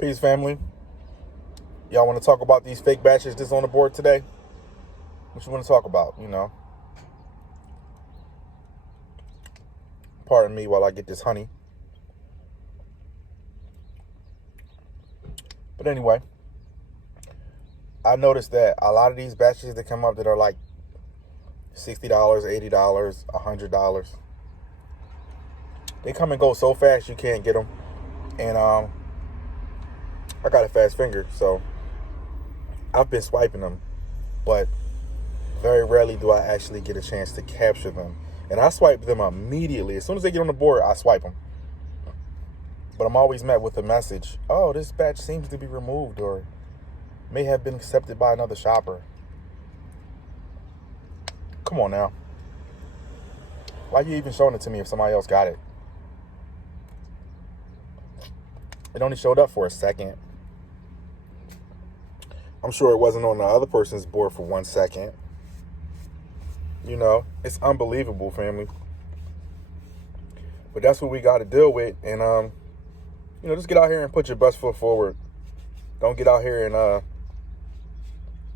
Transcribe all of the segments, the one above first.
Peace, family. Y'all want to talk about these fake batches that's on the board today? What you want to talk about? Pardon me while I get this honey. But anyway, I noticed that a lot of these batches that come up that are like $60, $80, $100, they come and go so fast you can't get them. And I got a fast finger, so I've been swiping them, but very rarely do I actually get a chance to capture them. And I swipe them immediately. As soon as they get on the board, I swipe them. But I'm always met with a message, oh, this batch seems to be removed or may have been accepted by another shopper. Come on now. Why are you even showing it to me if somebody else got it? It only showed up for a second. I'm sure it wasn't on the other person's board for 1 second. It's unbelievable, family. But that's what we got to deal with. And, just get out here and put your best foot forward. Don't get out here and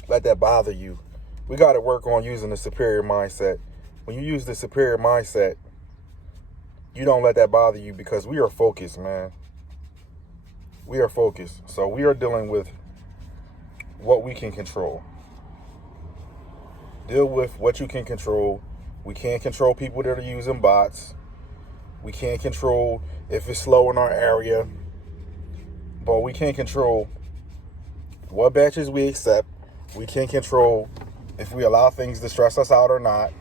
let that bother you. We got to work on using the superior mindset. When you use the superior mindset, you don't let that bother you because we are focused, man. We are focused. So we are dealing with what we can control. Deal with what you can control. We can't control people that are using bots. We can't control if it's slow in our area. But we can't control what batches we accept. We can't control if we allow things to stress us out or not.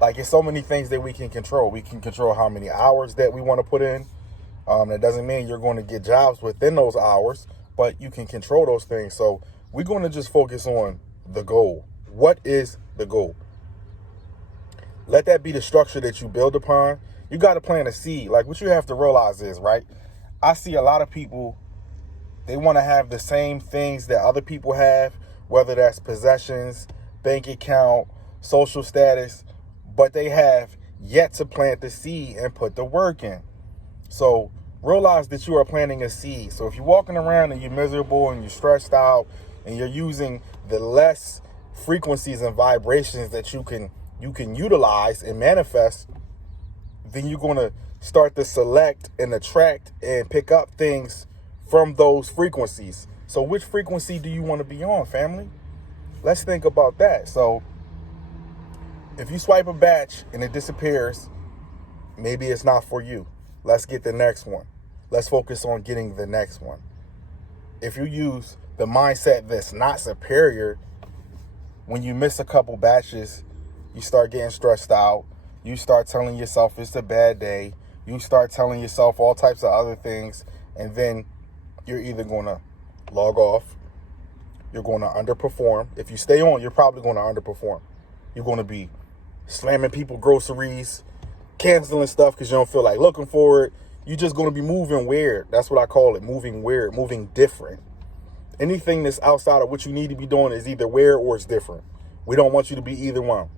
Like, it's so many things that we can control. We can control how many hours that we want to put in. That doesn't mean you're going to get jobs within those hours, but you can control those things. So we're going to just focus on the goal. What is the goal? Let that be the structure that you build upon. You got to plant a seed. Like, what you have to realize is, right, I see a lot of people, they want to have the same things that other people have, whether that's possessions, bank account, social status, but they have yet to plant the seed and put the work in. So realize that you are planting a seed. So if you're walking around and you're miserable and you're stressed out and you're using the less frequencies and vibrations that you can utilize and manifest, then you're going to start to select and attract and pick up things from those frequencies. So which frequency do you want to be on, family? Let's think about that. So if you swipe a batch and it disappears, maybe it's not for you. Let's get the next one. Let's focus on getting the next one. If you use the mindset that's not superior, when you miss a couple batches, you start getting stressed out. You start telling yourself it's a bad day. You start telling yourself all types of other things. And then you're either going to log off. You're going to underperform. If you stay on, you're probably going to underperform. You're going to be slamming people groceries, canceling stuff because you don't feel like looking for it. You're just going to be moving weird. That's what I call it, moving weird, moving different. Anything that's outside of what you need to be doing is either weird or it's different. We don't want you to be either one.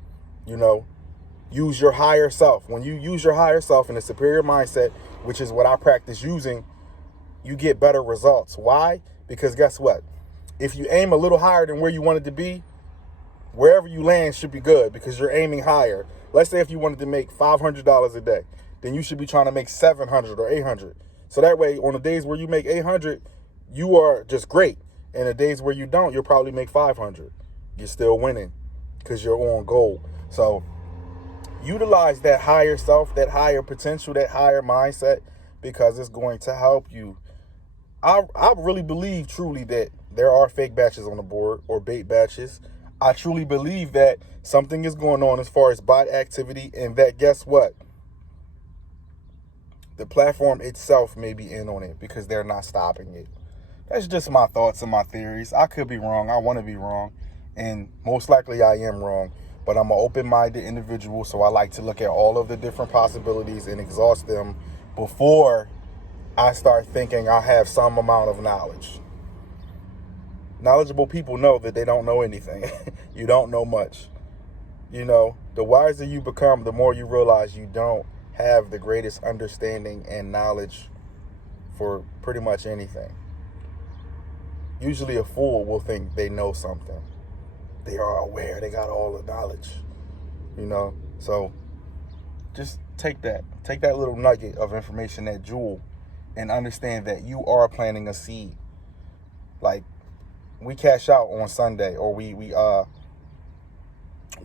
Use your higher self. When you use your higher self in a superior mindset, which is what I practice using, you get better results. Why? Because guess what? If you aim a little higher than where you want it to be, wherever you land should be good because you're aiming higher. Let's say if you wanted to make $500 a day, then you should be trying to make 700 or 800. So that way, on the days where you make 800, you are just great. And the days where you don't, you'll probably make 500. You're still winning because you're on goal. So utilize that higher self, that higher potential, that higher mindset, because it's going to help you. I really believe truly that there are fake batches on the board or bait batches. I truly believe that something is going on as far as bot activity, and that, guess what? The platform itself may be in on it because they're not stopping it. That's just my thoughts and my theories. I could be wrong. I want to be wrong. And most likely I am wrong. But I'm an open-minded individual, so I like to look at all of the different possibilities and exhaust them before I start thinking I have some amount of knowledge. Knowledgeable people know that they don't know anything. You don't know much. The wiser you become, the more you realize you don't have the greatest understanding and knowledge for pretty much anything. Usually a fool will think they know something. They are aware. They got all the knowledge, you know? So just take that little nugget of information, that jewel, and understand that you are planting a seed. Like, we cash out on Sunday, or we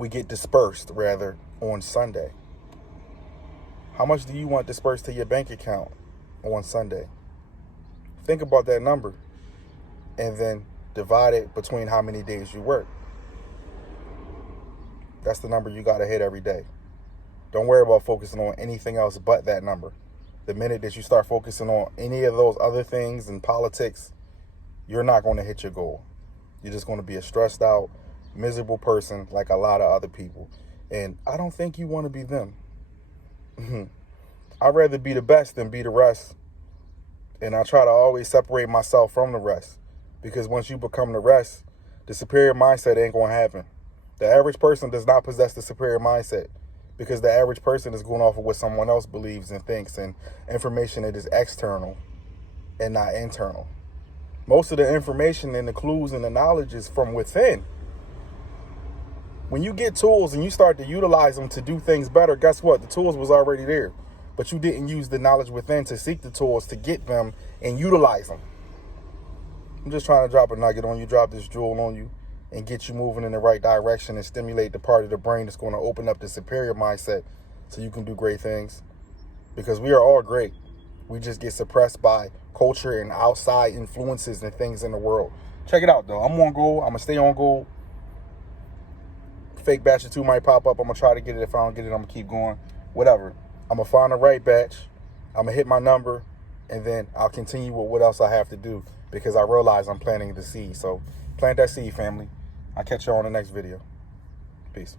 get dispersed rather on Sunday. How much do you want dispersed to your bank account on Sunday? Think about that number and then divide it between how many days you work. That's the number you got to hit every day. Don't worry about focusing on anything else but that number. The minute that you start focusing on any of those other things and politics, you're not going to hit your goal. You're just going to be a stressed out, miserable person like a lot of other people. And I don't think you want to be them. I'd rather be the best than be the rest. And I try to always separate myself from the rest. Because once you become the rest, the superior mindset ain't going to happen. The average person does not possess the superior mindset, because the average person is going off of what someone else believes and thinks, and information that is external and not internal. Most of the information and the clues and the knowledge is from within. When you get tools and you start to utilize them to do things better, guess what? The tools was already there, but you didn't use the knowledge within to seek the tools to get them and utilize them. I'm just trying to drop a nugget on you, drop this jewel on you, and get you moving in the right direction and stimulate the part of the brain that's going to open up the superior mindset so you can do great things. Because we are all great. We just get suppressed by culture and outside influences and things in the world. Check it out, though. I'm on goal. I'm going to stay on goal. Fake batch or two might pop up. I'm going to try to get it. If I don't get it, I'm going to keep going. Whatever. I'm going to find the right batch. I'm going to hit my number. And then I'll continue with what else I have to do, because I realize I'm planting the seed. So plant that seed, family. I'll catch you on the next video. Peace.